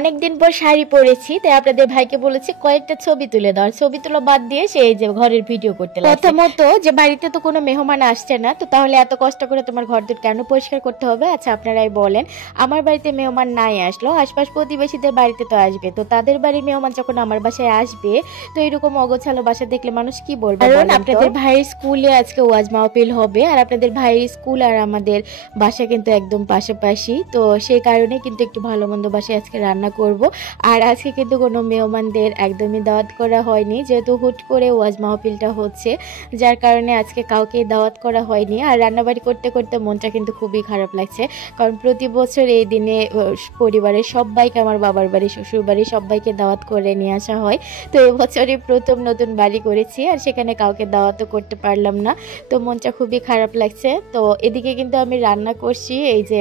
অনেকদিন পর শাড়ি পরেছি, তাই আপনাদের ভাইকে বলেছি কয়েকটা ছবি তুলে দাও। ছবি তোলা বাদ দিয়ে সে এই যে ঘরের ভিডিও করতে লাগছে। প্রথমত যে বাড়িতে তো কোনো মেহমান আসছে না, তো তাহলে এত কষ্ট করে তোমার ঘরদোর কেন পরিষ্কার করতে হবে? আচ্ছা আপনারাই বলেন, আমার বাড়িতে মেহমান নাই আসলো, আশপাশ প্রতিবেশীদের বাড়িতে তো আসবে, তো তাদের বাড়ির মেহমান যখন আমার বাসায় আসবে, তো এরকম অগোছালো বাসা দেখলে মানুষ কি বলবে? কারণ আপনাদের ভাইয়ের স্কুলে আজকে ওয়াজ মাহফিল হবে, আর আপনাদের ভাইয়ের স্কুল আর আমাদের বাসা কিন্তু একদম পাশাপাশি, তো সেই কারণে কিন্তু একটু ভালো মন্দ বাসায় আজকে রান্না করব। আর আজকে কিন্তু কোনো মেহমানদের একদমই দাওয়াত করা হয়নি, যেহেতু হুট করে ওয়াজ মাহফিলটা হচ্ছে, যার কারণে আজকে কাউকে দাওয়াত করা হয়নি। আর রান্নাবাড়ি করতে করতে মনটা কিন্তু খুবই খারাপ লাগছে, কারণ প্রতি বছর এই দিনে পরিবারের সবাইকে, আমার বাবার বাড়ি, শ্বশুর বাড়ি, সবাইকে দাওয়াত করে নিয়ে আসা হয়। তো এবছরই প্রথম নতুন বাড়ি করেছি, আর সেখানে কাউকে দাওয়াতও করতে পারলাম না, তো মনটা খুবই খারাপ লাগছে। তো এদিকে কিন্তু আমি রান্না করছি এই যে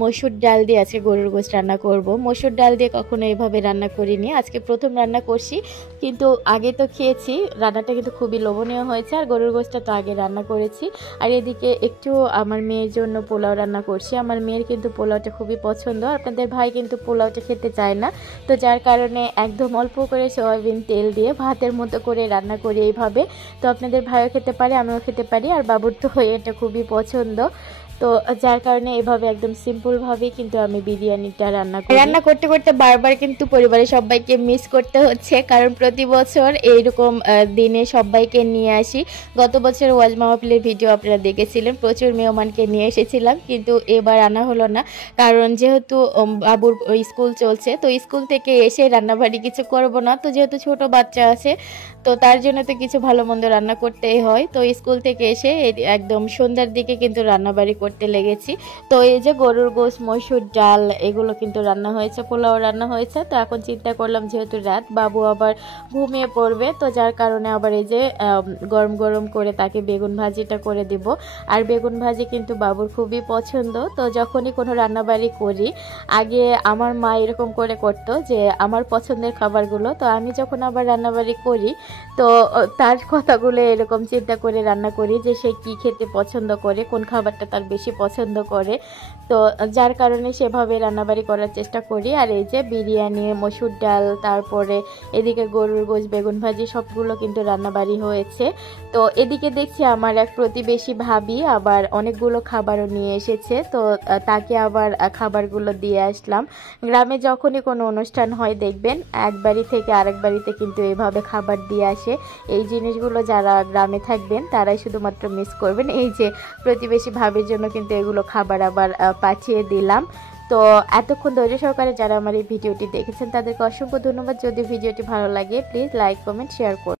মসুর ডাল দিয়ে আজকে গরুর গোশত রান্না করব। মসুর ডাল দিয়ে কখনো এভাবে রান্না করিনি, আজকে প্রথম রান্না করছি, কিন্তু আগে তো খেয়েছি, রান্নাটা কিন্তু খুবই লোভনীয় হয়েছে। আর গরুর গোশতটা তো আগে রান্না করেছি। আর এদিকে একটু আমার মেয়ের জন্য পোলাও রান্না করছি। আমার মেয়ের কিন্তু পোলাওটা খুবই পছন্দ, আপনাদের ভাই কিন্তু পোলাওটা খেতে চায় না, তো যার কারণে একদম অল্প করে সয়াবিন তেল দিয়ে ভাতের মতো করে রান্না করি এইভাবে। তো আপনাদের ভাইও খেতে পারে, আমিও খেতে পারি, আর বাবুর তো এটা খুবই পছন্দ, তো যার কারণে এভাবে একদম সিম্পল ভাবে কিন্তু আমি বিরিয়ানিটা রান্না করতে করতে বারবার কিন্তু পরিবারের সবাইকে মিস করতে হচ্ছে, কারণ প্রতি বছর এইরকম দিনে সবাইকে নিয়ে আসি। গত বছর ওয়াজ মাহফিলের ভিডিও আপনারা দেখেছিলেন, প্রচুর মেহমানকে নিয়ে এসেছিলাম, কিন্তু এবার আনা হলো না, কারণ যেহেতু বাবুর স্কুল চলছে, তো স্কুল থেকে এসে রান্নাবাড়ি কিছু করব না, তো যেহেতু ছোট বাচ্চা আছে, তো তার জন্য তো কিছু ভালো মন্দ রান্না করতেই হয়। তো স্কুল থেকে এসে একদম সন্ধ্যার দিকে কিন্তু রান্নাবাড়ি করতে লেগেছি। তো এই যে গরুর গোশত, মসুর ডাল, এগুলো কিন্তু রান্না হয়েছে, পোলাও রান্না হয়েছে। তো এখন চিন্তা করলাম যেহেতু রাত, বাবু আবার ঘুমিয়ে পড়বে, তো যার কারণে আবার এই যে গরম গরম করে তাকে বেগুন ভাজিটা করে দিব। আর বেগুন ভাজি কিন্তু বাবুর খুবই পছন্দ, তো যখনই কোনো রান্নাবাড়ি করি, আগে আমার মা এরকম করে করতো যে আমার পছন্দের খাবারগুলো, তো আমি যখন আবার রান্নাবাড়ি করি, তো তার কথাগুলো এরকম চিন্তা করে রান্না করি যে সে কি খেতে পছন্দ করে, কোন খাবারটা তার বেশি পছন্দ করে, তো যার কারণে সেভাবে রান্নাবাড়ি করার চেষ্টা করি। আর এই যে বিরিয়ানি, মসুর ডাল, তারপরে এদিকে গরুর গোশত, বেগুন ভাজি, সবগুলো কিন্তু রান্নাবাড়ি হয়েছে। তো এদিকে দেখছি আমার এক প্রতিবেশী ভাবি আবার অনেকগুলো খাবারও নিয়ে এসেছে, তো তাকে আবার খাবারগুলো দিয়ে আসলাম। গ্রামে যখনই কোনো অনুষ্ঠান হয় দেখবেন এক বাড়ি থেকে আরেক বাড়িতে কিন্তু এইভাবে খাবার দিয়ে আসে। এই জিনিসগুলো যারা গ্রামে থাকবেন তারাই শুধুমাত্র মিস করবেন। এই যে প্রতিবেশী ভাবির জন্য কিন্তু এগুলো খাবার আবার পাঠিয়ে দিলাম। তো এতক্ষণ ধৈর্য সহকারে যারা আমার এই ভিডিওটি দেখেছেন তাদেরকে অসংখ্য ধন্যবাদ। যদি ভিডিওটি ভালো লাগে প্লিজ লাইক, কমেন্ট, শেয়ার করুন।